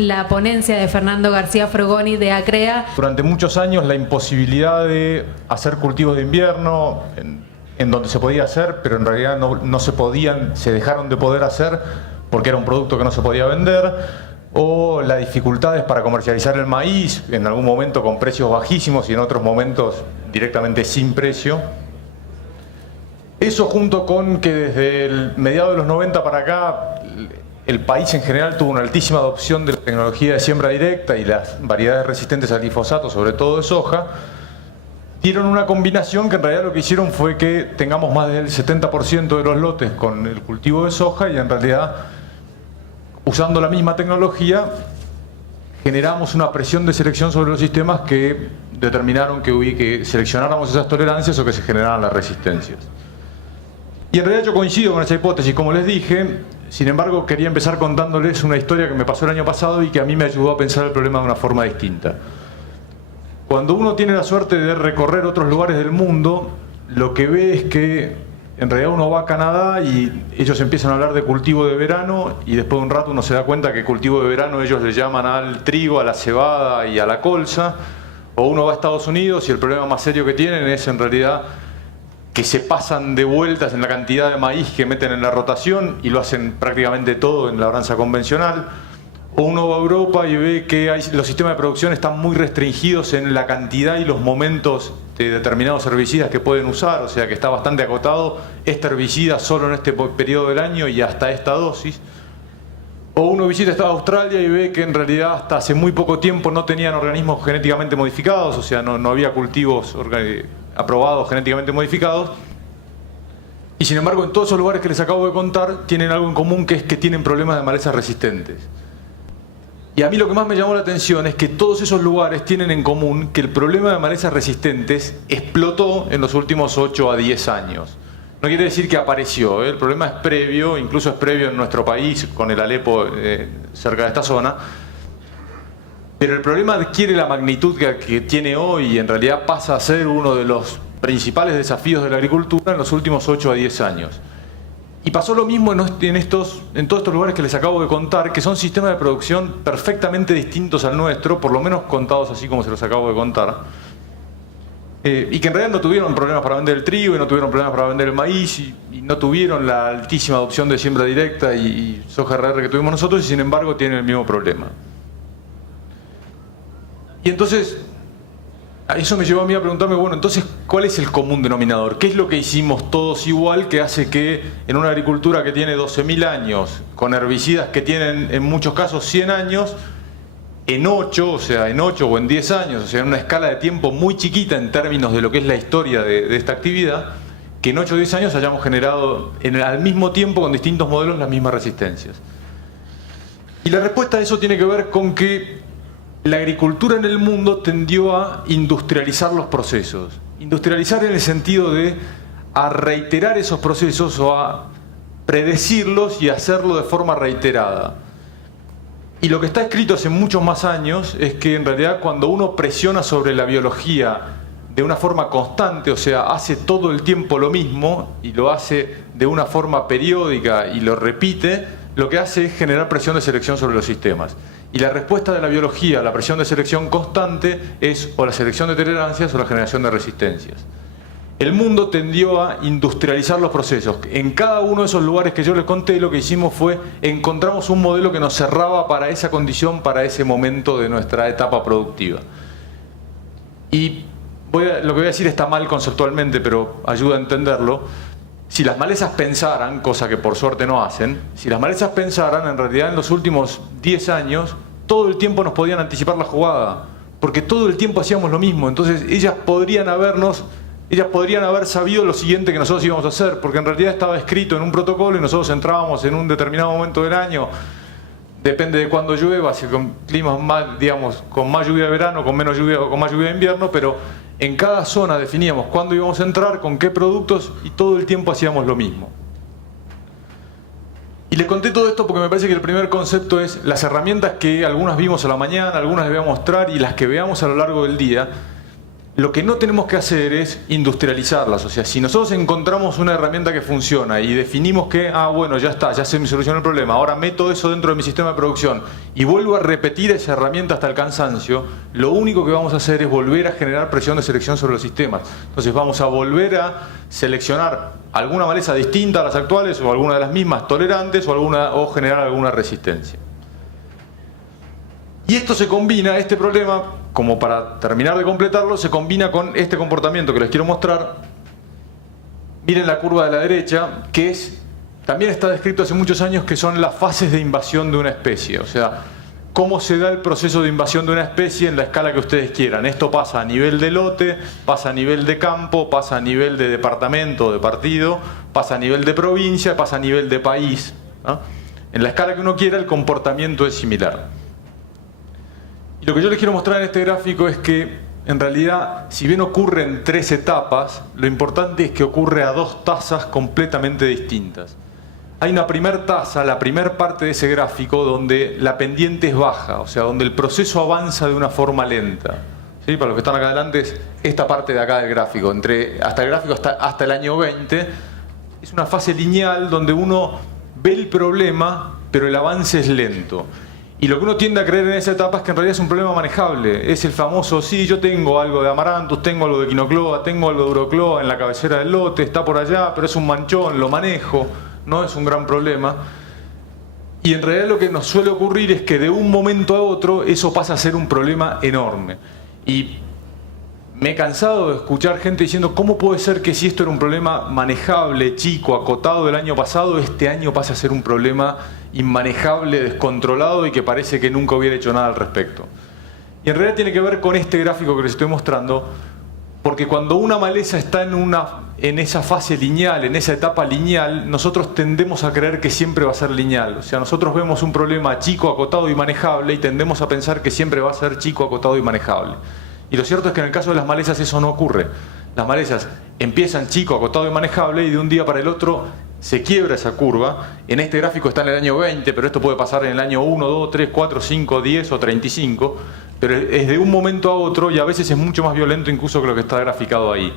La ponencia de Fernando García Frugoni de ACREA. Durante muchos años la imposibilidad de hacer cultivos de invierno en donde se podía hacer, pero en realidad no se podían, se dejaron de poder hacer porque era un producto que no se podía vender, o las dificultades para comercializar el maíz, en algún momento con precios bajísimos y en otros momentos directamente sin precio. Eso junto con que desde el mediados de los 90 para acá el país en general tuvo una altísima adopción de la tecnología de siembra directa y las variedades resistentes al glifosato, sobre todo de soja, dieron una combinación que en realidad lo que hicieron fue que tengamos más del 70% de los lotes con el cultivo de soja y en realidad, usando la misma tecnología, generamos una presión de selección sobre los sistemas que determinaron que seleccionáramos esas tolerancias o que se generaran las resistencias. Y en realidad yo coincido con esa hipótesis, como les dije. Sin embargo, quería empezar contándoles una historia que me pasó el año pasado y que a mí me ayudó a pensar el problema de una forma distinta. Cuando uno tiene la suerte de recorrer otros lugares del mundo, lo que ve es que en realidad uno va a Canadá y ellos empiezan a hablar de cultivo de verano y después de un rato uno se da cuenta que cultivo de verano ellos le llaman al trigo, a la cebada y a la colza. O uno va a Estados Unidos y el problema más serio que tienen es en realidad que se pasan de vueltas en la cantidad de maíz que meten en la rotación y lo hacen prácticamente todo en labranza convencional. O uno va a Europa y ve que los sistemas de producción están muy restringidos en la cantidad y los momentos de determinados herbicidas que pueden usar, o sea que está bastante acotado este herbicida solo en este periodo del año y hasta esta dosis. O uno visita Australia y ve que en realidad hasta hace muy poco tiempo no tenían organismos genéticamente modificados, o sea no había cultivos aprobados genéticamente modificados, y sin embargo en todos esos lugares que les acabo de contar tienen algo en común, que es que tienen problemas de malezas resistentes. Y a mí lo que más me llamó la atención es que todos esos lugares tienen en común que el problema de malezas resistentes explotó en los últimos 8 a 10 años. No quiere decir que apareció, el problema es previo, incluso es previo en nuestro país, con el Alepo cerca de esta zona. Pero el problema adquiere la magnitud que tiene hoy y en realidad pasa a ser uno de los principales desafíos de la agricultura en los últimos 8 a 10 años. Y pasó lo mismo en todos estos lugares que les acabo de contar, que son sistemas de producción perfectamente distintos al nuestro, por lo menos contados así como se los acabo de contar. Y que en realidad no tuvieron problemas para vender el trigo y no tuvieron problemas para vender el maíz y no tuvieron la altísima adopción de siembra directa y soja RR que tuvimos nosotros, y sin embargo tienen el mismo problema. Y entonces, eso me llevó a mí a preguntarme, bueno, entonces, ¿cuál es el común denominador? ¿Qué es lo que hicimos todos igual que hace que en una agricultura que tiene 12.000 años, con herbicidas que tienen en muchos casos 100 años, en 8, o sea, en 8 o en 10 años, o sea, en una escala de tiempo muy chiquita en términos de lo que es la historia de esta actividad, que en 8 o 10 años hayamos generado al mismo tiempo con distintos modelos las mismas resistencias? Y la respuesta a eso tiene que ver con que la agricultura en el mundo tendió a industrializar los procesos. Industrializar en el sentido de a reiterar esos procesos o a predecirlos y hacerlo de forma reiterada. Y lo que está escrito hace muchos más años es que en realidad cuando uno presiona sobre la biología de una forma constante, o sea, hace todo el tiempo lo mismo y lo hace de una forma periódica y lo repite, lo que hace es generar presión de selección sobre los sistemas. Y la respuesta de la biología a la presión de selección constante es o la selección de tolerancias o la generación de resistencias. El mundo tendió a industrializar los procesos. En cada uno de esos lugares que yo les conté, lo que hicimos fue encontramos un modelo que nos cerraba para esa condición, para ese momento de nuestra etapa productiva. Y lo que voy a decir está mal conceptualmente, pero ayuda a entenderlo. Si las malezas pensaran, cosa que por suerte no hacen, si las malezas pensaran, en realidad en los últimos 10 años, todo el tiempo nos podían anticipar la jugada, porque todo el tiempo hacíamos lo mismo. Entonces ellas podrían haber sabido lo siguiente que nosotros íbamos a hacer, porque en realidad estaba escrito en un protocolo y nosotros entrábamos en un determinado momento del año, depende de cuándo llueva, si con climas más, digamos, con más lluvia de verano, con menos lluvia o con más lluvia de invierno, pero en cada zona definíamos cuándo íbamos a entrar, con qué productos y todo el tiempo hacíamos lo mismo. Y les conté todo esto porque me parece que el primer concepto es las herramientas que algunas vimos a la mañana, algunas les voy a mostrar y las que veamos a lo largo del día, Lo que no tenemos que hacer es industrializarlas. O sea, si nosotros encontramos una herramienta que funciona y definimos que, bueno, ya está, ya se me solucionó el problema, ahora meto eso dentro de mi sistema de producción y vuelvo a repetir esa herramienta hasta el cansancio, lo único que vamos a hacer es volver a generar presión de selección sobre los sistemas. Entonces vamos a volver a seleccionar alguna maleza distinta a las actuales o alguna de las mismas tolerantes o generar alguna resistencia. Y esto se combina, este problema, como para terminar de completarlo, se combina con este comportamiento que les quiero mostrar. Miren la curva de la derecha, que también está descrito hace muchos años, que son las fases de invasión de una especie. O sea, cómo se da el proceso de invasión de una especie en la escala que ustedes quieran. Esto pasa a nivel de lote, pasa a nivel de campo, pasa a nivel de departamento o de partido, pasa a nivel de provincia, pasa a nivel de país, ¿no? En la escala que uno quiera, el comportamiento es similar. Y lo que yo les quiero mostrar en este gráfico es que, en realidad, si bien ocurre en 3 etapas, lo importante es que ocurre a 2 tasas completamente distintas. Hay una primer tasa, la primer parte de ese gráfico, donde la pendiente es baja, o sea, donde el proceso avanza de una forma lenta. ¿Sí? Para los que están acá adelante es esta parte de acá del gráfico, hasta el gráfico hasta el año 20, es una fase lineal donde uno ve el problema, pero el avance es lento. Y lo que uno tiende a creer en esa etapa es que en realidad es un problema manejable. Es el famoso, sí, yo tengo algo de Amaranthus, tengo algo de Quinocloa, tengo algo de Urocloa en la cabecera del lote, está por allá, pero es un manchón, lo manejo, no es un gran problema. Y en realidad lo que nos suele ocurrir es que de un momento a otro eso pasa a ser un problema enorme. Y me he cansado de escuchar gente diciendo, ¿cómo puede ser que si esto era un problema manejable, chico, acotado del año pasado, este año pasa a ser un problema inmanejable, descontrolado y que parece que nunca hubiera hecho nada al respecto? Y en realidad tiene que ver con este gráfico que les estoy mostrando, porque cuando una maleza está en esa fase lineal, en esa etapa lineal, nosotros tendemos a creer que siempre va a ser lineal. O sea, nosotros vemos un problema chico, acotado y manejable y tendemos a pensar que siempre va a ser chico, acotado y manejable. Y lo cierto es que en el caso de las malezas eso no ocurre. Las malezas empiezan chico, acotado y manejable y de un día para el otro se quiebra esa curva. En este gráfico está en el año 20, pero esto puede pasar en el año 1, 2, 3, 4, 5, 10 o 35. Pero es de un momento a otro y a veces es mucho más violento incluso que lo que está graficado ahí.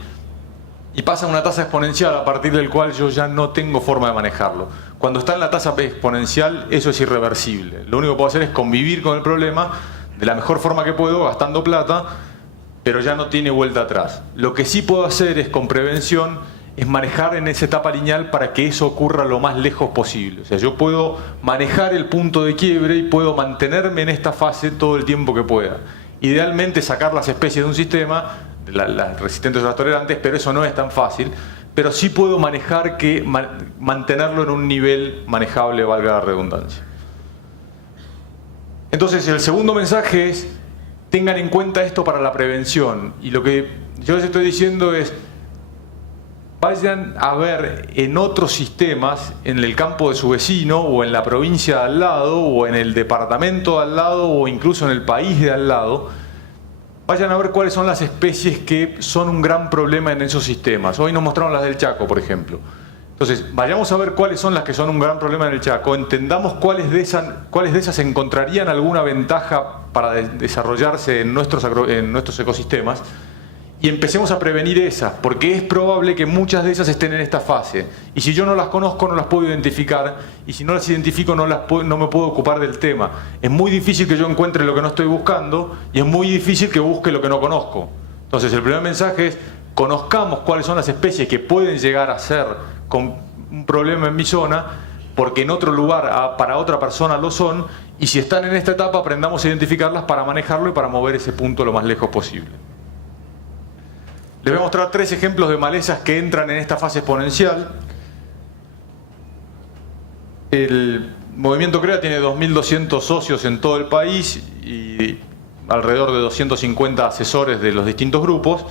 Y pasa a una tasa exponencial a partir del cual yo ya no tengo forma de manejarlo. Cuando está en la tasa exponencial eso es irreversible. Lo único que puedo hacer es convivir con el problema de la mejor forma que puedo, gastando plata, pero ya no tiene vuelta atrás. Lo que sí puedo hacer es, con prevención, es manejar en esa etapa lineal para que eso ocurra lo más lejos posible. O sea, yo puedo manejar el punto de quiebre y puedo mantenerme en esta fase todo el tiempo que pueda. Idealmente sacar las especies de un sistema, las resistentes o las tolerantes, pero eso no es tan fácil. Pero sí puedo manejar mantenerlo en un nivel manejable, valga la redundancia. Entonces, el segundo mensaje es: tengan en cuenta esto para la prevención. Y lo que yo les estoy diciendo es, vayan a ver en otros sistemas, en el campo de su vecino, o en la provincia de al lado, o en el departamento de al lado, o incluso en el país de al lado. Vayan a ver cuáles son las especies que son un gran problema en esos sistemas. Hoy nos mostraron las del Chaco, por ejemplo. Entonces, vayamos a ver cuáles son las que son un gran problema en el Chaco, entendamos cuáles de esas encontrarían alguna ventaja para desarrollarse en nuestros ecosistemas, y empecemos a prevenir esas, porque es probable que muchas de esas estén en esta fase. Y si yo no las conozco, no las puedo identificar, y si no las identifico, no me puedo ocupar del tema. Es muy difícil que yo encuentre lo que no estoy buscando, y es muy difícil que busque lo que no conozco. Entonces, el primer mensaje es: conozcamos cuáles son las especies que pueden llegar a ser con un problema en mi zona, porque en otro lugar para otra persona lo son, y si están en esta etapa, aprendamos a identificarlas para manejarlo y para mover ese punto lo más lejos posible. Les voy a mostrar 3 ejemplos de malezas que entran en esta fase exponencial. El movimiento CREA tiene 2.200 socios en todo el país y alrededor de 250 asesores de los distintos grupos.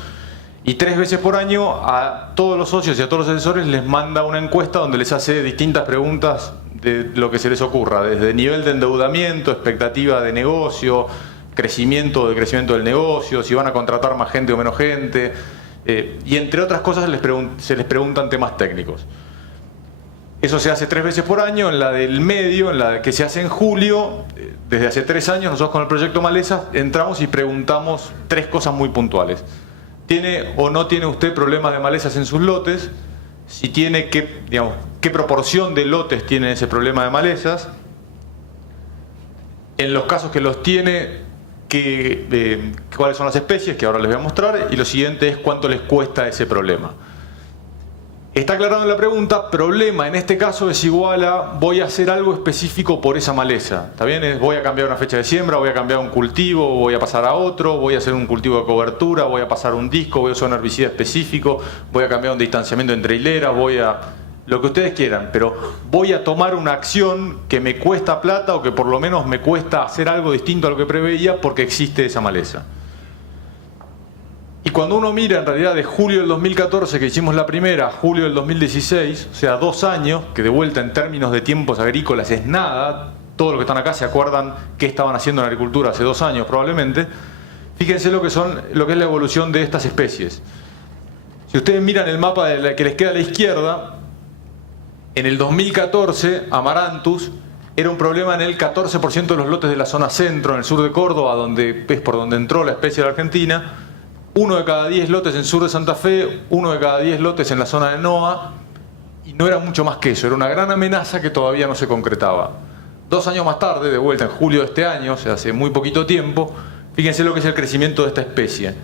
Y 3 veces por año a todos los socios y a todos los asesores les manda una encuesta donde les hace distintas preguntas de lo que se les ocurra, desde nivel de endeudamiento, expectativa de negocio, crecimiento o decrecimiento del negocio, si van a contratar más gente o menos gente, y entre otras cosas se les preguntan temas técnicos. Eso se hace 3 veces por año. En la del medio, en la que se hace en julio, desde hace 3 años nosotros con el proyecto Malezas entramos y preguntamos 3 cosas muy puntuales. ¿Tiene o no tiene usted problemas de malezas en sus lotes? Si tiene, ¿qué proporción de lotes tiene ese problema de malezas? En los casos que los tiene, ¿cuáles son las especies? Que ahora les voy a mostrar. Y lo siguiente es cuánto les cuesta ese problema. Está aclarado en la pregunta, problema en este caso es igual a voy a hacer algo específico por esa maleza. ¿Está bien? Voy a cambiar una fecha de siembra, voy a cambiar un cultivo, voy a pasar a otro, voy a hacer un cultivo de cobertura, voy a pasar un disco, voy a usar un herbicida específico, voy a cambiar un distanciamiento entre hileras, voy a... lo que ustedes quieran, pero voy a tomar una acción que me cuesta plata o que por lo menos me cuesta hacer algo distinto a lo que preveía porque existe esa maleza. Y cuando uno mira en realidad de julio del 2014 que hicimos la primera a julio del 2016, o sea 2 años, que de vuelta en términos de tiempos agrícolas es nada, todos los que están acá se acuerdan qué estaban haciendo en la agricultura hace 2 años probablemente, fíjense lo que es la evolución de estas especies. Si ustedes miran el mapa de la que les queda a la izquierda, en el 2014 Amaranthus era un problema en el 14% de los lotes de la zona centro, en el sur de Córdoba, donde es por donde entró la especie de la Argentina. 1 de cada 10 lotes en el sur de Santa Fe, 1 de cada 10 lotes en la zona de NOA, y no era mucho más que eso, era una gran amenaza que todavía no se concretaba. 2 años más tarde, de vuelta en julio de este año, o sea, hace muy poquito tiempo, fíjense lo que es el crecimiento de esta especie.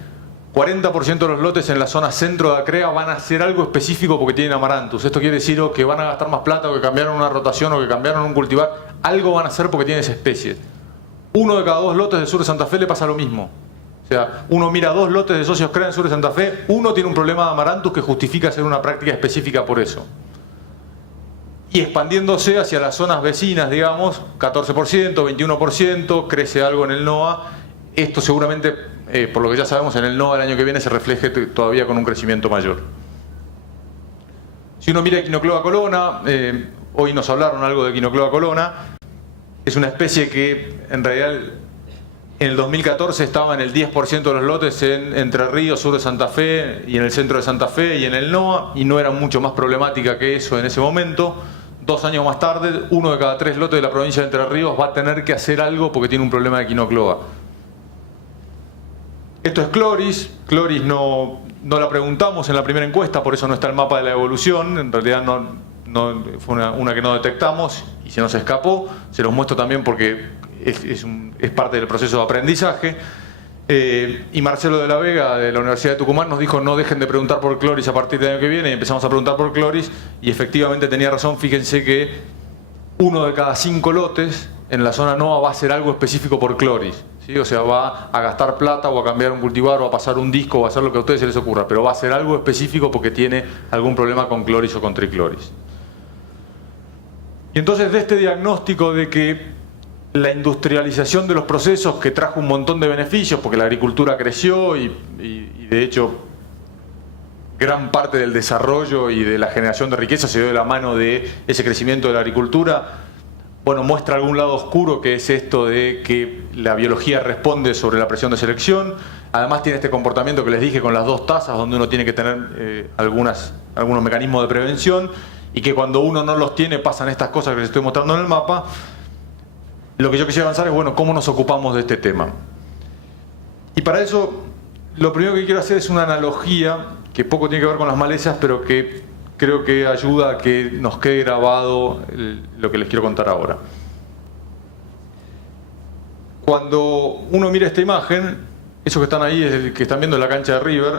40% de los lotes en la zona centro de Acrea van a hacer algo específico porque tienen Amaranthus. Esto quiere decir o que van a gastar más plata, o que cambiaron una rotación, o que cambiaron un cultivar. Algo van a hacer porque tienen esa especie. 1 de cada 2 lotes del sur de Santa Fe le pasa lo mismo. O sea, uno mira 2 lotes de socios CREA en sur de Santa Fe, uno tiene un problema de Amaranthus que justifica hacer una práctica específica por eso. Y expandiéndose hacia las zonas vecinas, digamos, 14%, 21%, crece algo en el NOA. Esto seguramente, por lo que ya sabemos, en el NOA el año que viene se refleje todavía con un crecimiento mayor. Si uno mira Echinoclea colonna, hoy nos hablaron algo de Echinoclea colonna, es una especie que en realidad en el 2014 estaba en el 10% de los lotes en Entre Ríos, sur de Santa Fe, y en el centro de Santa Fe y en el NOA, y no era mucho más problemática que eso en ese momento. 2 años más tarde, 1 de cada 3 lotes de la provincia de Entre Ríos va a tener que hacer algo porque tiene un problema de Echinoclea. Esto es Chloris. Chloris no la preguntamos en la primera encuesta, por eso no está el mapa de la evolución. En realidad no fue una que no detectamos y se nos escapó. Se los muestro también porque es parte del proceso de aprendizaje. Y Marcelo de la Vega de la Universidad de Tucumán nos dijo no dejen de preguntar por Chloris a partir del año que viene, y empezamos a preguntar por Chloris y efectivamente tenía razón. Fíjense que 1 de cada 5 lotes en la zona NOA va a hacer algo específico por Chloris, ¿sí? O sea, va a gastar plata o a cambiar un cultivar o a pasar un disco o a hacer lo que a ustedes se les ocurra, pero va a hacer algo específico porque tiene algún problema con Chloris o con tricloris. Y entonces de este diagnóstico de que la industrialización de los procesos, que trajo un montón de beneficios porque la agricultura creció y de hecho gran parte del desarrollo y de la generación de riqueza se dio de la mano de ese crecimiento de la agricultura, bueno, muestra algún lado oscuro, que es esto de que la biología responde sobre la presión de selección. Además tiene este comportamiento que les dije con las 2 tasas, donde uno tiene que tener algunos mecanismos de prevención, y que cuando uno no los tiene pasan estas cosas que les estoy mostrando en el mapa. Lo que yo quisiera avanzar es, bueno, ¿cómo nos ocupamos de este tema? Y para eso, lo primero que quiero hacer es una analogía que poco tiene que ver con las malezas, pero que creo que ayuda a que nos quede grabado lo que les quiero contar ahora. Cuando uno mira esta imagen, eso que están ahí es el que están viendo en la cancha de River.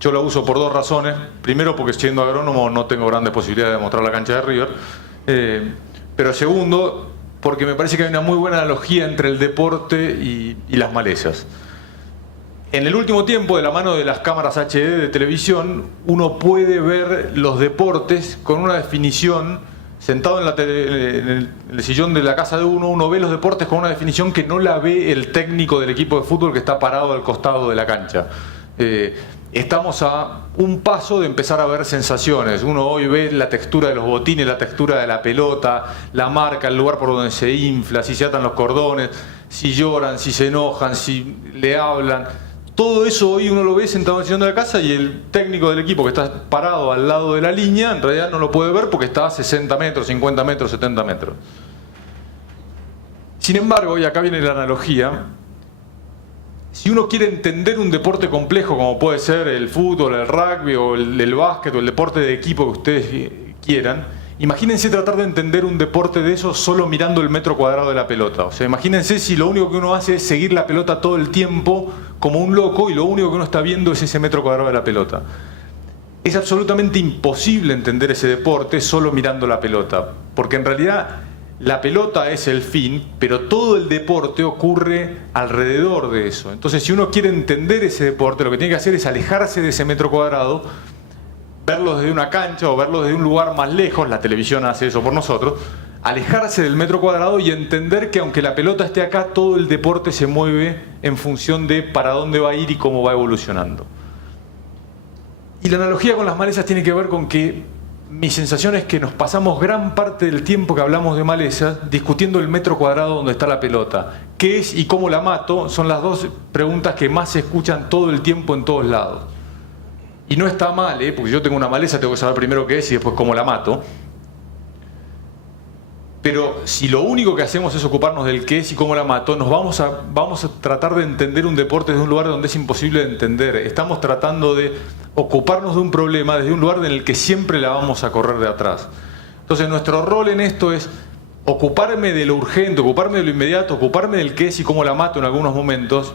Yo la uso por 2 razones. Primero, porque siendo agrónomo no tengo grandes posibilidades de mostrar la cancha de River. Pero segundo, porque me parece que hay una muy buena analogía entre el deporte y las malezas. En el último tiempo, de la mano de las cámaras HD de televisión, uno puede ver los deportes con una definición. Sentado en el sillón de la casa de uno ve los deportes con una definición que no la ve el técnico del equipo de fútbol que está parado al costado de la cancha. Estamos a un paso de empezar a ver sensaciones. Uno hoy ve la textura de los botines, la textura de la pelota, la marca, el lugar por donde se infla, si se atan los cordones, si lloran, si se enojan, si le hablan. Todo eso hoy uno lo ve sentado en el sillón de la casa, y el técnico del equipo que está parado al lado de la línea en realidad no lo puede ver porque está a 60 metros, 50 metros, 70 metros. Sin embargo, y acá viene la analogía, si uno quiere entender un deporte complejo como puede ser el fútbol, el rugby o el básquet o el deporte de equipo que ustedes quieran, imagínense tratar de entender un deporte de eso solo mirando el metro cuadrado de la pelota. O sea, imagínense si lo único que uno hace es seguir la pelota todo el tiempo como un loco y lo único que uno está viendo es ese metro cuadrado de la pelota. Es absolutamente imposible entender ese deporte solo mirando la pelota, porque en realidad la pelota es el fin, pero todo el deporte ocurre alrededor de eso. Entonces, si uno quiere entender ese deporte, lo que tiene que hacer es alejarse de ese metro cuadrado, verlo desde una cancha o verlo desde un lugar más lejos, la televisión hace eso por nosotros, alejarse del metro cuadrado y entender que aunque la pelota esté acá, todo el deporte se mueve en función de para dónde va a ir y cómo va evolucionando. Y la analogía con las malezas tiene que ver con que mi sensación es que nos pasamos gran parte del tiempo que hablamos de malezas discutiendo el metro cuadrado donde está la pelota. ¿Qué es y cómo la mato? Son las dos preguntas que más se escuchan todo el tiempo en todos lados. Y no está mal, porque yo tengo una maleza, tengo que saber primero qué es y después cómo la mato. Pero si lo único que hacemos es ocuparnos del qué es y cómo la mato, vamos a tratar de entender un deporte desde un lugar donde es imposible de entender. Estamos tratando de ocuparnos de un problema desde un lugar en el que siempre la vamos a correr de atrás. Entonces nuestro rol en esto es ocuparme de lo urgente, ocuparme de lo inmediato, ocuparme del qué es y cómo la mato en algunos momentos,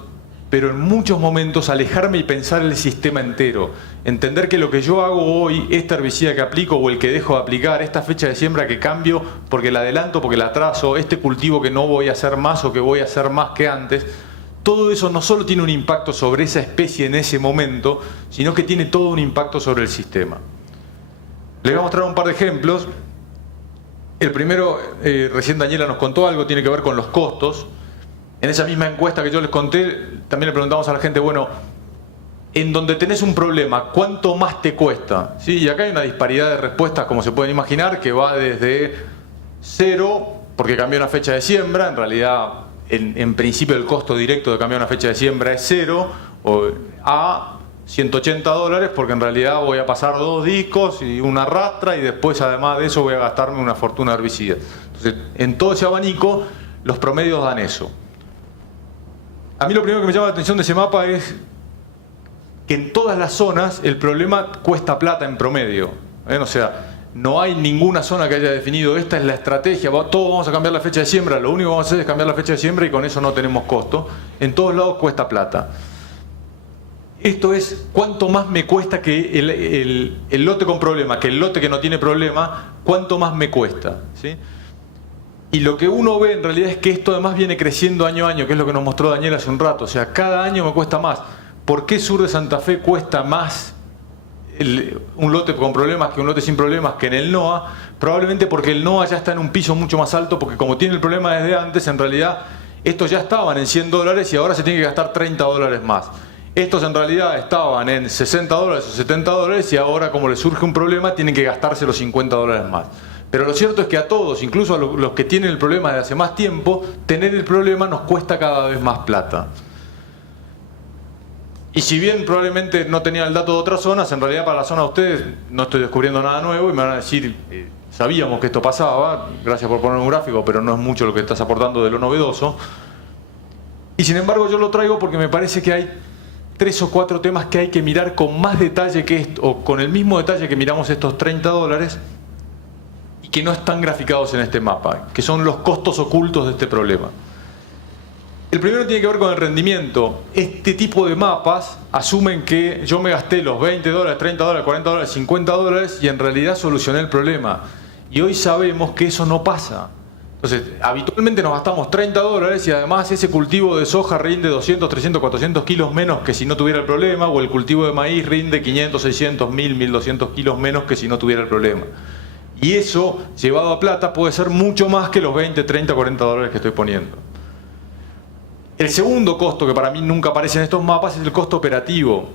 pero en muchos momentos alejarme y pensar el sistema entero. Entender que lo que yo hago hoy, esta herbicida que aplico o el que dejo de aplicar, esta fecha de siembra que cambio porque la adelanto, porque la atraso, este cultivo que no voy a hacer más o que voy a hacer más que antes, todo eso no solo tiene un impacto sobre esa especie en ese momento, sino que tiene todo un impacto sobre el sistema. Les voy a mostrar un par de ejemplos. El primero, recién Daniela nos contó algo, tiene que ver con los costos. En esa misma encuesta que yo les conté, también le preguntamos a la gente, bueno, en donde tenés un problema, ¿cuánto más te cuesta? ¿Sí? Y acá hay una disparidad de respuestas, como se pueden imaginar, que va desde 0, porque cambió una fecha de siembra, en realidad, en principio el costo directo de cambiar una fecha de siembra es 0, a $180, porque en realidad voy a pasar 2 discos y una rastra y después además de eso voy a gastarme una fortuna de herbicida. Entonces, en todo ese abanico, los promedios dan eso. A mí lo primero que me llama la atención de ese mapa es que en todas las zonas el problema cuesta plata en promedio. O sea, no hay ninguna zona que haya definido esta es la estrategia, todos vamos a cambiar la fecha de siembra, lo único que vamos a hacer es cambiar la fecha de siembra y con eso no tenemos costo. En todos lados cuesta plata. Esto es cuánto más me cuesta que el lote con problema, que el lote que no tiene problema, cuánto más me cuesta, ¿sí? Y lo que uno ve en realidad es que esto además viene creciendo año a año, que es lo que nos mostró Daniel hace un rato. O sea, cada año me cuesta más. ¿Por qué sur de Santa Fe cuesta más un lote con problemas que un lote sin problemas que en el NOA? Probablemente porque el NOA ya está en un piso mucho más alto, porque como tiene el problema desde antes, en realidad estos ya estaban en $100 y ahora se tiene que gastar $30 más. Estos en realidad estaban en $60 o $70 y ahora como les surge un problema tienen que gastarse los $50 más. Pero lo cierto es que a todos, incluso a los que tienen el problema de hace más tiempo, tener el problema nos cuesta cada vez más plata. Y si bien probablemente no tenía el dato de otras zonas, en realidad para la zona de ustedes no estoy descubriendo nada nuevo y me van a decir, sabíamos que esto pasaba, gracias por poner un gráfico, pero no es mucho lo que estás aportando de lo novedoso. Y sin embargo yo lo traigo porque me parece que hay 3 o 4 temas que hay que mirar con más detalle que esto, o con el mismo detalle que miramos estos $30, y que no están graficados en este mapa, que son los costos ocultos de este problema. El primero tiene que ver con el rendimiento. Este tipo de mapas asumen que yo me gasté los $20, $30, $40, $50 y en realidad solucioné el problema. Y hoy sabemos que eso no pasa. Entonces, habitualmente nos gastamos $30 y además ese cultivo de soja rinde 200, 300, 400 kilos menos que si no tuviera el problema, o el cultivo de maíz rinde 500, 600, 1000, 1200 kilos menos que si no tuviera el problema. Y eso, llevado a plata, puede ser mucho más que los 20, 30, $40 que estoy poniendo. El segundo costo, que para mí nunca aparece en estos mapas, es el costo operativo.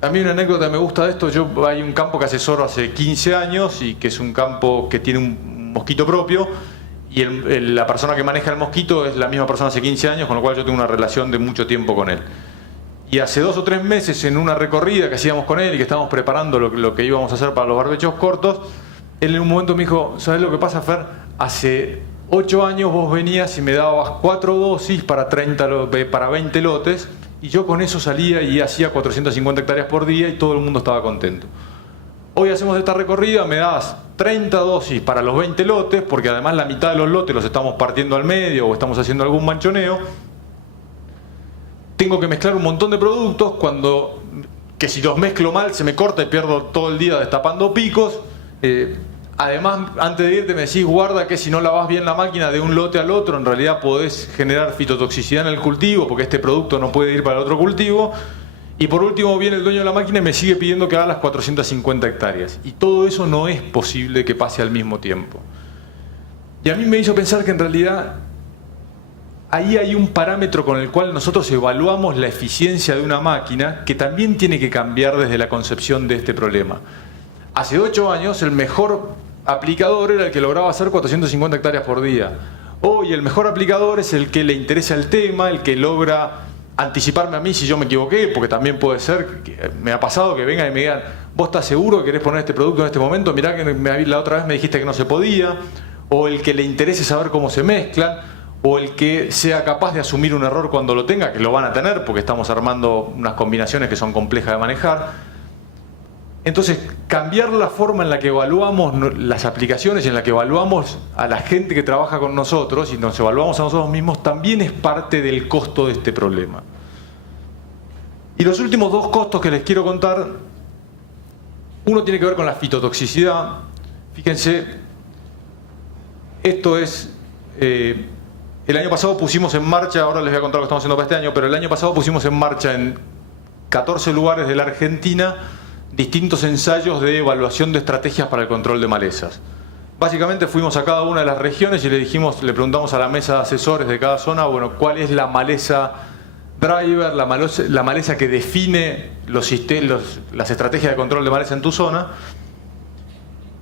A mí una anécdota que me gusta de esto, hay un campo que asesoro hace 15 años y que es un campo que tiene un mosquito propio y la persona que maneja el mosquito es la misma persona hace 15 años, con lo cual yo tengo una relación de mucho tiempo con él. Y hace 2 o 3 meses en una recorrida que hacíamos con él y que estábamos preparando lo que íbamos a hacer para los barbechos cortos, él en un momento me dijo, ¿sabes lo que pasa, Fer? Hace 8 años vos venías y me dabas 4 dosis para 20 lotes, y yo con eso salía y hacía 450 hectáreas por día y todo el mundo estaba contento. Hoy hacemos esta recorrida, me das 30 dosis para los 20 lotes, porque además la mitad de los lotes los estamos partiendo al medio o estamos haciendo algún manchoneo. Tengo que mezclar un montón de productos, que si los mezclo mal se me corta y pierdo todo el día destapando picos. Además, antes de irte me decís, guarda que si no lavas bien la máquina de un lote al otro, en realidad podés generar fitotoxicidad en el cultivo, porque este producto no puede ir para el otro cultivo. Y por último viene el dueño de la máquina y me sigue pidiendo que haga las 450 hectáreas. Y todo eso no es posible que pase al mismo tiempo. Y a mí me hizo pensar que en realidad ahí hay un parámetro con el cual nosotros evaluamos la eficiencia de una máquina que también tiene que cambiar desde la concepción de este problema. Hace 8 años el mejor aplicador era el que lograba hacer 450 hectáreas por día. Hoy el mejor aplicador es el que le interesa el tema, el que logra anticiparme a mí si yo me equivoqué, porque también puede ser, que me ha pasado que vengan y me digan, ¿vos estás seguro que querés poner este producto en este momento? Mirá que la otra vez me dijiste que no se podía. O el que le interese saber cómo se mezclan, o el que sea capaz de asumir un error cuando lo tenga, que lo van a tener porque estamos armando unas combinaciones que son complejas de manejar. Entonces, cambiar la forma en la que evaluamos las aplicaciones y en la que evaluamos a la gente que trabaja con nosotros y nos evaluamos a nosotros mismos también es parte del costo de este problema. Y los últimos 2 costos que les quiero contar, uno tiene que ver con la fitotoxicidad. Fíjense, esto es... el año pasado pusimos en marcha, ahora les voy a contar lo que estamos haciendo para este año, pero el año pasado pusimos en marcha en 14 lugares de la Argentina distintos ensayos de evaluación de estrategias para el control de malezas. Básicamente fuimos a cada una de las regiones y le preguntamos a la mesa de asesores de cada zona, bueno, cuál es la maleza driver, la maleza que define las estrategias de control de maleza en tu zona.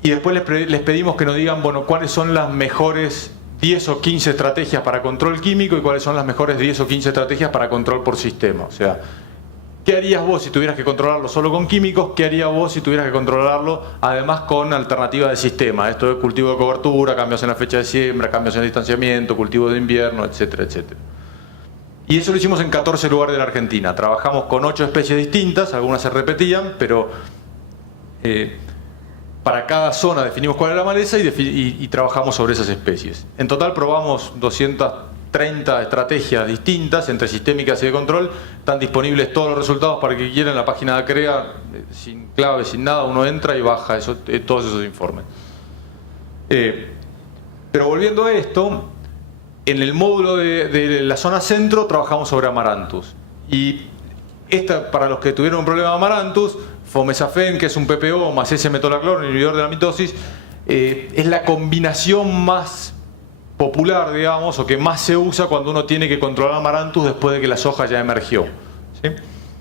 Y después les pedimos que nos digan, bueno, cuáles son las mejores 10 o 15 estrategias para control químico y cuáles son las mejores 10 o 15 estrategias para control por sistema. O sea, ¿qué harías vos si tuvieras que controlarlo solo con químicos? ¿Qué harías vos si tuvieras que controlarlo además con alternativas de sistema? Esto es cultivo de cobertura, cambios en la fecha de siembra, cambios en el distanciamiento, cultivo de invierno, etcétera, etcétera. Y eso lo hicimos en 14 lugares de la Argentina. Trabajamos con 8 especies distintas, algunas se repetían, pero para cada zona definimos cuál era la maleza y trabajamos sobre esas especies. En total probamos 230 estrategias distintas entre sistémicas y de control. Están disponibles todos los resultados para que quieran en la página de ACREA, sin clave, sin nada, uno entra y baja todos esos informes. Pero volviendo a esto, en el módulo de la zona centro trabajamos sobre Amaranthus. Y para los que tuvieron un problema de Amaranthus, Fomesafen, que es un PPO más S-metolaclor, un inhibidor de la mitosis, es la combinación más popular, digamos, o que más se usa cuando uno tiene que controlar Amaranthus después de que la soja ya emergió, ¿sí?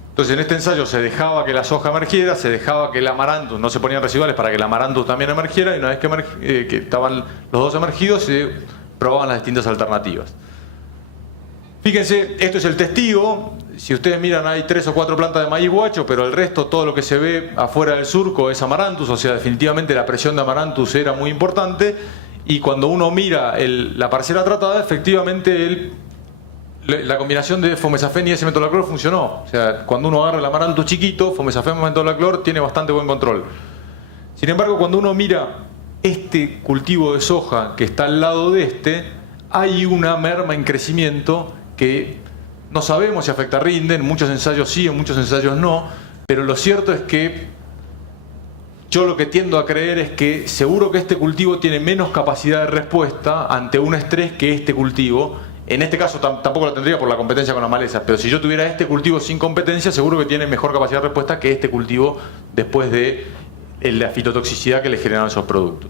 Entonces en este ensayo se dejaba que la soja emergiera, se dejaba que el Amaranthus, no se ponían residuales para que el Amaranthus también emergiera, y una vez que estaban los dos emergidos se probaban las distintas alternativas. Fíjense, esto es el testigo. Si ustedes miran, hay 3 o 4 plantas de maíz guacho, pero el resto, todo lo que se ve afuera del surco es Amaranthus, o sea, definitivamente la presión de Amaranthus era muy importante. Y cuando uno mira la parcela tratada, efectivamente la combinación de Fomesafen y S-metolaclor funcionó. O sea, cuando uno agarra el Amaranthus chiquito, Fomesafen más metolaclor tiene bastante buen control. Sin embargo, cuando uno mira este cultivo de soja que está al lado de hay una merma en crecimiento que no sabemos si afecta a rinde. En muchos ensayos sí, en muchos ensayos no, pero lo cierto es que yo lo que tiendo a creer es que seguro que este cultivo tiene menos capacidad de respuesta ante un estrés que este cultivo. En este caso tampoco la tendría por la competencia con las malezas, pero si yo tuviera este cultivo sin competencia, seguro que tiene mejor capacidad de respuesta que este cultivo después de la fitotoxicidad que le generaron esos productos.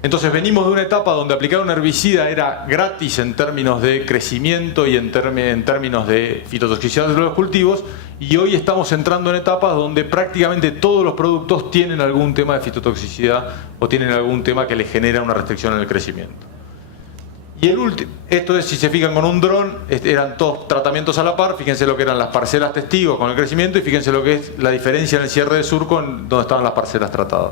Entonces venimos de una etapa donde aplicar un herbicida era gratis en términos de crecimiento y en términos de fitotoxicidad de los cultivos, y hoy estamos entrando en etapas donde prácticamente todos los productos tienen algún tema de fitotoxicidad o tienen algún tema que les genera una restricción en el crecimiento. Y el último, esto es, si se fijan con un dron, eran todos tratamientos a la par. Fíjense lo que eran las parcelas testigos con el crecimiento y fíjense lo que es la diferencia en el cierre de surco donde estaban las parcelas tratadas.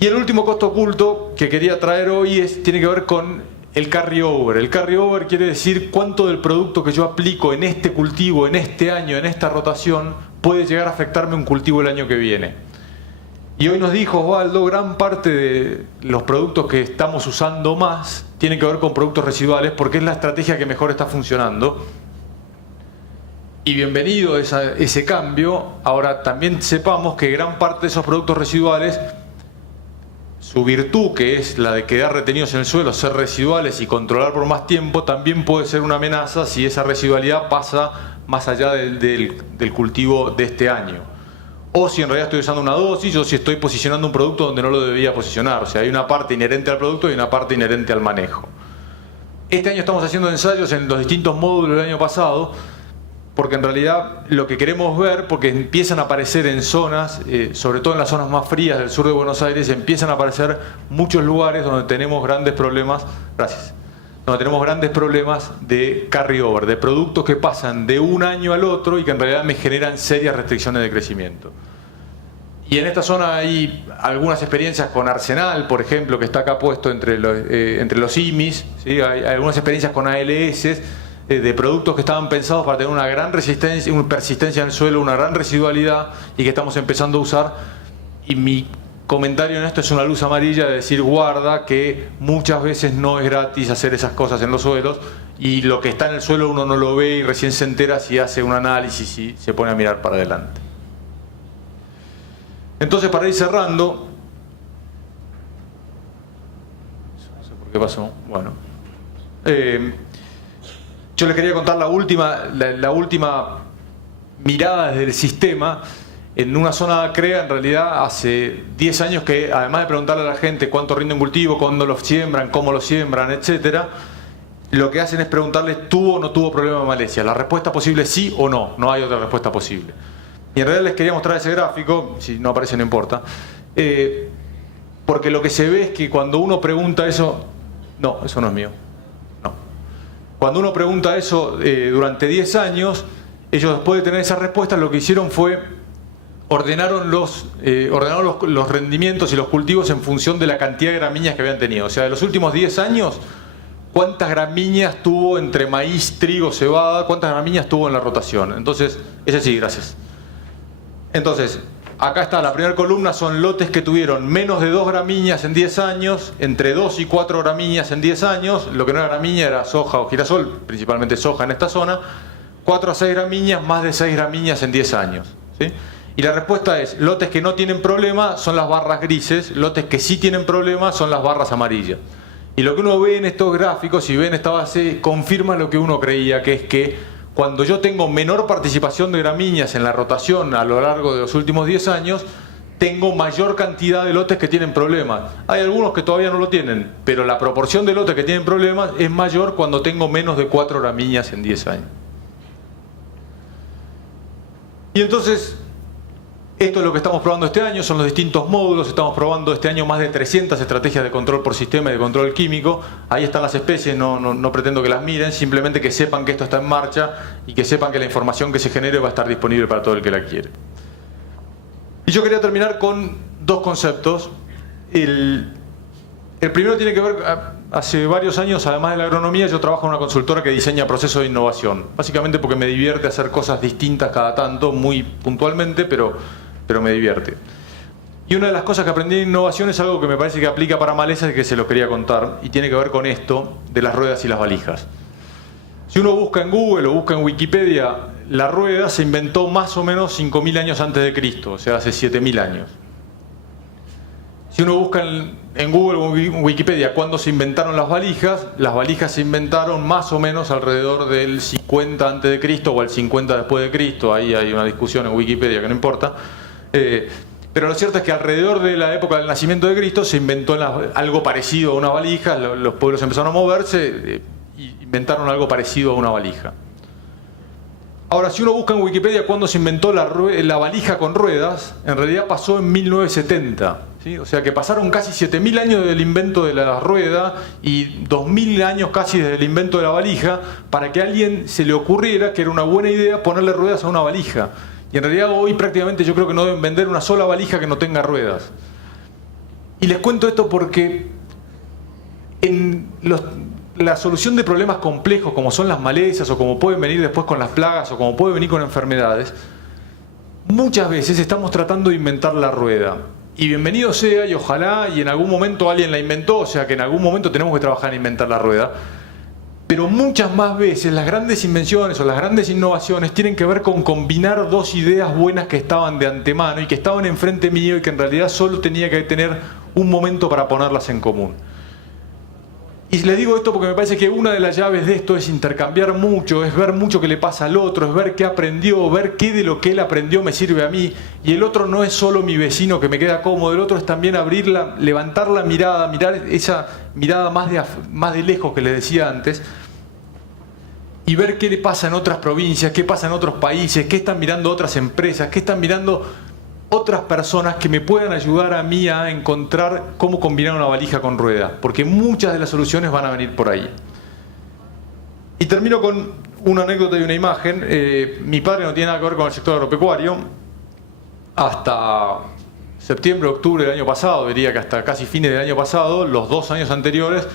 Y el último costo oculto que quería traer hoy tiene que ver con el carry-over. El carry-over quiere decir cuánto del producto que yo aplico en este cultivo, en este año, en esta rotación, puede llegar a afectarme un cultivo el año que viene. Y hoy nos dijo Osvaldo, gran parte de los productos que estamos usando más tienen que ver con productos residuales porque es la estrategia que mejor está funcionando. Y bienvenido a ese cambio. Ahora también sepamos que gran parte de esos productos residuales, su virtud, que es la de quedar retenidos en el suelo, ser residuales y controlar por más tiempo, también puede ser una amenaza si esa residualidad pasa más allá del cultivo de este año. O si en realidad estoy usando una dosis, o si estoy posicionando un producto donde no lo debía posicionar. O sea, hay una parte inherente al producto y una parte inherente al manejo. Este año estamos haciendo ensayos en los distintos módulos del año pasado, porque en realidad lo que queremos ver, porque empiezan a aparecer en zonas, sobre todo en las zonas más frías del sur de Buenos Aires, empiezan a aparecer muchos lugares donde tenemos grandes problemas, donde tenemos grandes problemas de carry-over, de productos que pasan de un año al otro y que en realidad me generan serias restricciones de crecimiento. Y en esta zona hay algunas experiencias con Arsenal, por ejemplo, que está acá puesto entre los IMIs, ¿sí? Hay algunas experiencias con ALS, de productos que estaban pensados para tener una gran resistencia, una persistencia en el suelo, una gran residualidad y que estamos empezando a usar. Y mi comentario en esto es una luz amarilla de decir guarda que muchas veces no es gratis hacer esas cosas en los suelos y lo que está en el suelo uno no lo ve y recién se entera si hace un análisis y se pone a mirar para adelante. Entonces, para ir cerrando, no sé por qué pasó, bueno, yo les quería contar la última mirada desde el sistema en una zona de ACREA. En realidad hace 10 años que, además de preguntarle a la gente cuánto rinde un cultivo, cuándo lo siembran, cómo lo siembran, etcétera, lo que hacen es preguntarles ¿tuvo o no tuvo problema de maleza? La respuesta posible es sí o no, no hay otra respuesta posible. Y en realidad les quería mostrar ese gráfico, si no aparece no importa, porque lo que se ve es que cuando uno pregunta eso, no, eso no es mío. Cuando uno pregunta eso durante 10 años, ellos después de tener esas respuestas lo que hicieron fue ordenaron los rendimientos y los cultivos en función de la cantidad de gramíneas que habían tenido. O sea, de los últimos 10 años, ¿cuántas gramíneas tuvo entre maíz, trigo, cebada? ¿Cuántas gramíneas tuvo en la rotación? Entonces, ese sí, gracias. Entonces, acá está, la primera columna son lotes que tuvieron menos de 2 gramíneas en 10 años, entre 2 y 4 gramíneas en 10 años, lo que no era gramínea era soja o girasol, principalmente soja en esta zona, 4 a 6 gramíneas, más de 6 gramíneas en 10 años, ¿sí? Y la respuesta es, lotes que no tienen problema son las barras grises, lotes que sí tienen problema son las barras amarillas. Y lo que uno ve en estos gráficos, si ven esta base, confirma lo que uno creía, que es que cuando yo tengo menor participación de gramíneas en la rotación a lo largo de los últimos 10 años, tengo mayor cantidad de lotes que tienen problemas. Hay algunos que todavía no lo tienen, pero la proporción de lotes que tienen problemas es mayor cuando tengo menos de 4 gramíneas en 10 años. Y entonces, esto es lo que estamos probando este año, son los distintos módulos. Estamos probando este año más de 300 estrategias de control por sistema y de control químico. Ahí están las especies, no pretendo que las miren, simplemente que sepan que esto está en marcha y que sepan que la información que se genere va a estar disponible para todo el que la quiere. Y yo quería terminar con 2 conceptos. El primero tiene que ver, hace varios años, además de la agronomía, yo trabajo en una consultora que diseña procesos de innovación. Básicamente porque me divierte hacer cosas distintas cada tanto, muy puntualmente, pero me divierte. Y una de las cosas que aprendí en innovación es algo que me parece que aplica para malezas y que se los quería contar, y tiene que ver con esto de las ruedas y las valijas. Si uno busca en Google o busca en Wikipedia, la rueda se inventó más o menos 5.000 años antes de Cristo, o sea, hace 7.000 años. Si uno busca en Google o en Wikipedia cuándo se inventaron las valijas se inventaron más o menos alrededor del 50 antes de Cristo o el 50 después de Cristo. Ahí hay una discusión en Wikipedia que no importa. Pero lo cierto es que alrededor de la época del nacimiento de Cristo se inventó algo parecido a una valija. Los pueblos empezaron a moverse y inventaron algo parecido a una valija. Ahora, si uno busca en Wikipedia cuándo se inventó la valija con ruedas, en realidad pasó en 1970. ¿Sí? O sea que pasaron casi 7.000 años desde el invento de la rueda y 2.000 años casi desde el invento de la valija para que a alguien se le ocurriera que era una buena idea ponerle ruedas a una valija. Y en realidad hoy prácticamente yo creo que no deben vender una sola valija que no tenga ruedas. Y les cuento esto porque en la solución de problemas complejos como son las malezas o como pueden venir después con las plagas o como puede venir con enfermedades, muchas veces estamos tratando de inventar la rueda. Y bienvenido sea, y ojalá, y en algún momento alguien la inventó, o sea que en algún momento tenemos que trabajar en inventar la rueda. Pero muchas más veces las grandes invenciones o las grandes innovaciones tienen que ver con combinar dos ideas buenas que estaban de antemano y que estaban enfrente mío y que en realidad solo tenía que tener un momento para ponerlas en común. Y les digo esto porque me parece que una de las llaves de esto es intercambiar mucho, es ver mucho qué le pasa al otro, es ver qué aprendió, ver qué de lo que él aprendió me sirve a mí. Y el otro no es solo mi vecino que me queda cómodo, el otro es también abrirla, levantar la mirada, mirar esa mirada más de lejos que les decía antes, y ver qué le pasa en otras provincias, qué pasa en otros países, qué están mirando otras empresas, qué están mirando otras personas que me puedan ayudar a mí a encontrar cómo combinar una valija con rueda, porque muchas de las soluciones van a venir por ahí. Y termino con una anécdota y una imagen. Mi padre no tiene nada que ver con el sector agropecuario. Hasta septiembre, octubre del año pasado, diría que hasta casi fines del año pasado, los 2 años anteriores,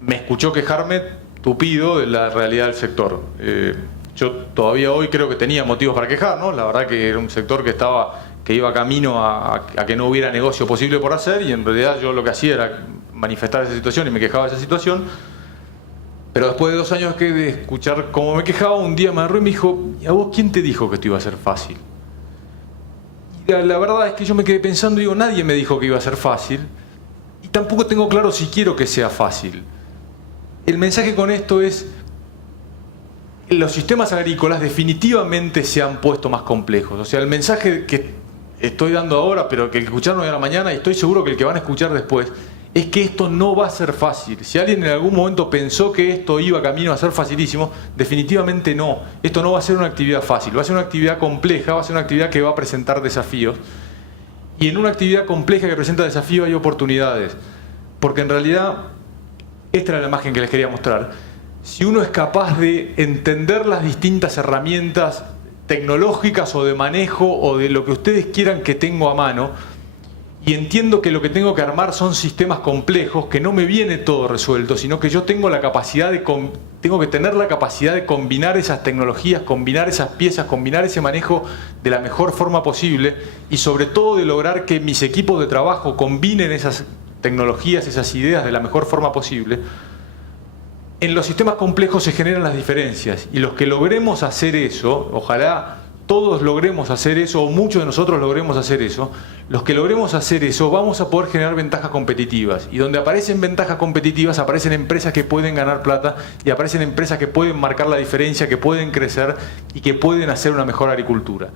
me escuchó quejarme tupido de la realidad del sector. Yo todavía hoy creo que tenía motivos para quejarnos. La verdad que era un sector que iba camino a que no hubiera negocio posible por hacer, y en realidad yo lo que hacía era manifestar esa situación y me quejaba de esa situación. Pero después de 2 años de escuchar cómo me quejaba, un día me agarró y me dijo: ¿y a vos quién te dijo que esto iba a ser fácil? Y la verdad es que yo me quedé pensando y digo: nadie me dijo que iba a ser fácil, y tampoco tengo claro si quiero que sea fácil. El mensaje con esto es: los sistemas agrícolas definitivamente se han puesto más complejos. O sea, el mensaje que estoy dando ahora, pero que el que escucharon hoy a la mañana, y estoy seguro que el que van a escuchar después, es que esto no va a ser fácil. Si alguien en algún momento pensó que esto iba camino a ser facilísimo, definitivamente no. Esto no va a ser una actividad fácil, va a ser una actividad compleja, va a ser una actividad que va a presentar desafíos. Y en una actividad compleja que presenta desafíos hay oportunidades. Porque en realidad, esta era la imagen que les quería mostrar. Si uno es capaz de entender las distintas herramientas tecnológicas o de manejo o de lo que ustedes quieran que tengo a mano, y entiendo que lo que tengo que armar son sistemas complejos, que no me viene todo resuelto, sino que yo tengo la capacidad tengo que tener la capacidad de combinar esas tecnologías, combinar esas piezas, combinar ese manejo de la mejor forma posible, y sobre todo de lograr que mis equipos de trabajo combinen esas tecnologías, esas ideas de la mejor forma posible. En los sistemas complejos se generan las diferencias, y los que logremos hacer eso, ojalá todos logremos hacer eso, o muchos de nosotros logremos hacer eso, los que logremos hacer eso vamos a poder generar ventajas competitivas. Y donde aparecen ventajas competitivas, aparecen empresas que pueden ganar plata, y aparecen empresas que pueden marcar la diferencia, que pueden crecer y que pueden hacer una mejor agricultura.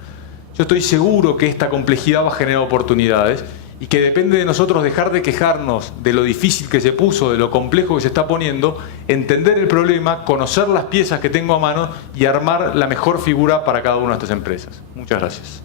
Yo estoy seguro que esta complejidad va a generar oportunidades, y que depende de nosotros dejar de quejarnos de lo difícil que se puso, de lo complejo que se está poniendo, entender el problema, conocer las piezas que tengo a mano y armar la mejor figura para cada una de estas empresas. Muchas gracias.